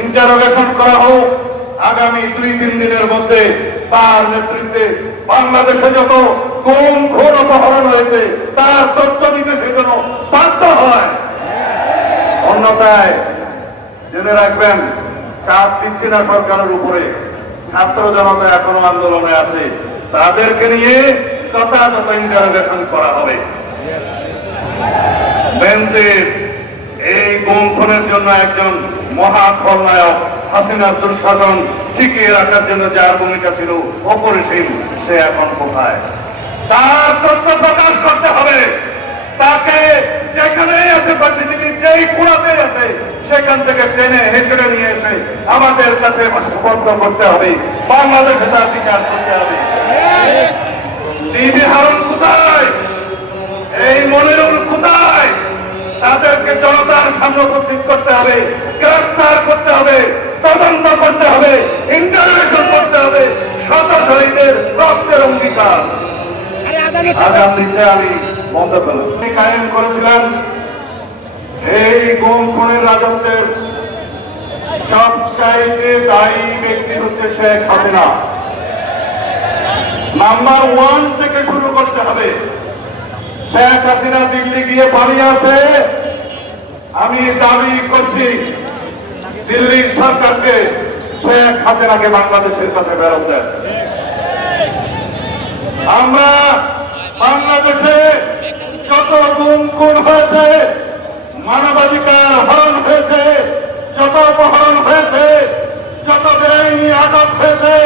Interrogation করা হোক, আগামী দুই তিন দিনের মধ্যে তার নেতৃত্বে বাংলাদেশে যত কোন খুন অপহরণ হয়েছে, তার তথ্য দিতে সে যেন বাধ্য হয়। অন্যথায় জেনে রাখবেন, চাপ দিচ্ছি না সরকারের উপরে। ছাত্র জনতা এখনও আন্দোলনে আছে। তাদেরকে নিয়ে যথাযথ ইন্টারোগেশন করা হবে। বেনজির এই গুমখনের জন্য একজন মহা খলনায়ক হাসিনার দুঃশাসন টিকিয়ে রাখার জন্য যার ভূমিকা ছিল অপরিসীম সে এখন কোথায়? তার তথ্য প্রকাশ করতে হবে। তাকে যেখানেই আছে বা পৃথিবীর যেই কোণাতে আছে সেখান থেকে টেনে হেঁচড়ে নিয়ে এসে আমাদের কাছে স্পর্শ করতে হবে। বাংলাদেশে তার বিচার করতে হবে। হারুন কোথায় এই মনিরুল কোথায় তাদেরকে জনতার সামনে উপস্থিত করতে হবে গ্রেফতার করতে হবে তদন্ত করতে হবে ইন্টারভেশন করতে হবে শত শহীদের রক্তের অঙ্গীকার। আগাম নিচে আমি বন্ধ করলাম। কায়েম করেছিলেন এই গুম খুনের রাজত্বের সবচাইতে দায়ী ব্যক্তি হচ্ছে শেখ হাসিনা। নাম্বার ওয়ান থেকে শুরু করতে হবে। শেখ হাসিনা দিল্লি গিয়ে পালিয়ে আছে। আমি দাবি করছি, দিল্লির সরকারকে শেখ হাসিনাকে বাংলাদেশের কাছে ফেরত দেন। আমরা বাংলাদেশে যত গুম খুন হয়েছে, মানবাধিকার হরণ হয়েছে, যত অপহরণ হয়েছে, যত বেআইনি আটক হয়েছে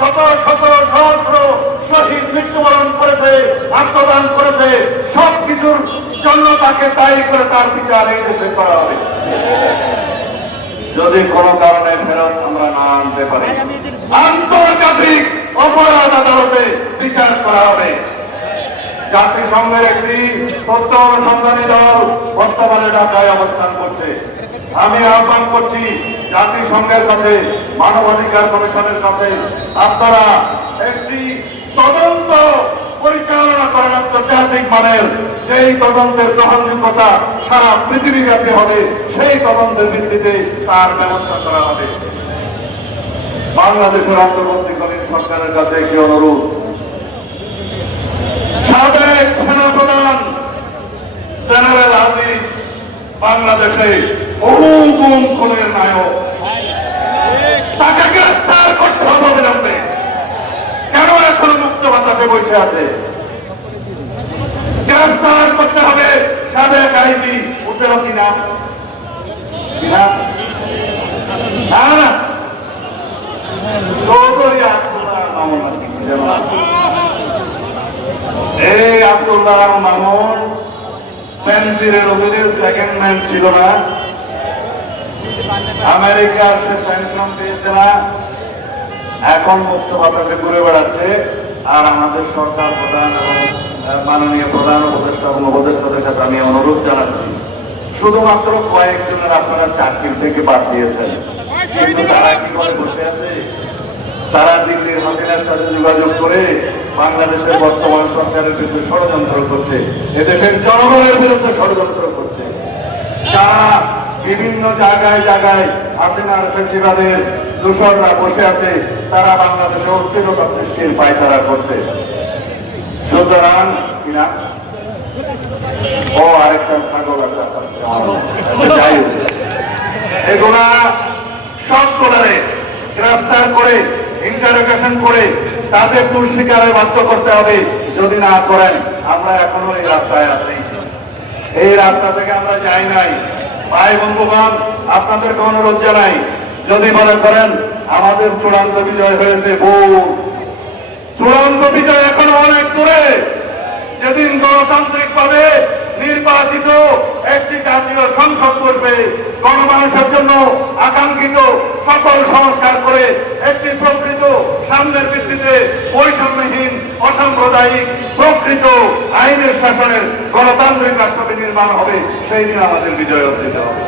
যত শত সহস্র শহীদ মৃত্যুবরণ করেছে, আত্মদান করেছে সব কিছুর জন্য তাকে তাই করে তার বিচার এই দেশে করা হবে। যদি কোনো কারণে ফেরত আমরা না আনতে পারি, আন্তর্জাতিক অপরাধ আদালতে বিচার করা হবে। জাতিসংঘের একটি তথ্য অনুসন্ধানী দল বর্তমানে ঢাকায় অবস্থান করছে। আমি আহ্বান করছি জাতিসংঘের কাছে, মানবাধিকার কমিশনের কাছে, আপনারা একটি তদন্ত পরিচালনা করেন আন্তর্জাতিক মানের। সেই তদন্তের গ্রহণযোগ্যতা সারা পৃথিবীব্যাপী হবে, সেই তদন্তের ভিত্তিতে তার ব্যবস্থা করা হবে। বাংলাদেশের অন্তর্বর্তীকালীন সরকারের কাছে একটি অনুরোধ সাবেক সেনাপ্রধান জেনারেল আজিজ, বাংলাদেশে বহু খুনের নায়ক। তাকে গ্রেফতার করতে হবে অবিলম্বে কেন এখনও মুক্ত বাতাসে বসে আছে? গ্রেফতার করতে হবে সাবেক আইজি উঠে কিনা না। না চৌধুরী আব্দুল্লাহ যেন মামুন। পেন্সিলের অভিযোগ সেকেন্ড ম্যান ছিল না। আমেরিকার সে স্যাংশন পেয়েছে না। এখন মুক্ত বাতাসে ঘুরে বেড়াচ্ছে। আর আমাদের সরকার প্রধান এবং মাননীয় প্রধান উপদেষ্টা এবং উপদেষ্টাদের কাছে আমি অনুরোধ জানাচ্ছি। শুধুমাত্র কয়েকজনের আপনারা চাকরি থেকে বাদ দিয়েছেন। কিন্তু তারা কি করে বসে আছে? তারা দিল্লির হাসিনার সাথে যোগাযোগ করে বাংলাদেশের বর্তমান সরকারের বিরুদ্ধে ষড়যন্ত্র করছে এদেশের জনগণের বিরুদ্ধে ষড়যন্ত্র করছে। তারা বিভিন্ন জায়গায় জায়গায় হাসিনার ফেসিবাদের দূষণরা বসে আছে তারা বাংলাদেশে অস্থিরতা সৃষ্টির পায়তারা করছে। সুতরাং কিনা? ও আরেকটা ছাগল আছে আচ্ছা, যাই হোক। এগুলা সব তোলারে গ্রেফতার করে ইন্টারোগেশন করে তাদের দোষ স্বীকারে বাধ্য করতে হবে। যদি না করেন, আমরা এখনও এই রাস্তায় আছি। এই রাস্তা থেকে আমরা যাই নাই। ভাই, বন্ধুগণ, আপনাদেরকে অনুরোধ জানাই, যদি মনে করেন আমাদের চূড়ান্ত বিজয় হয়েছে বহু চূড়ান্ত বিজয় এখনও অনেক দূরে। যেদিন গণতান্ত্রিক ভাবে নির্বাচিত একটি করবে গণমানুষের জন্য আকাঙ্ক্ষিত সকল সংস্কার করে একটি প্রকৃত সামনের ভিত্তিতে বৈষম্যহীন, অসাম্প্রদায়িক, প্রকৃত আইনের শাসনের গণতান্ত্রিক রাষ্ট্রটি নির্মাণ হবে। সেই নিয়ে আমাদের বিজয় অর্জিত হবে।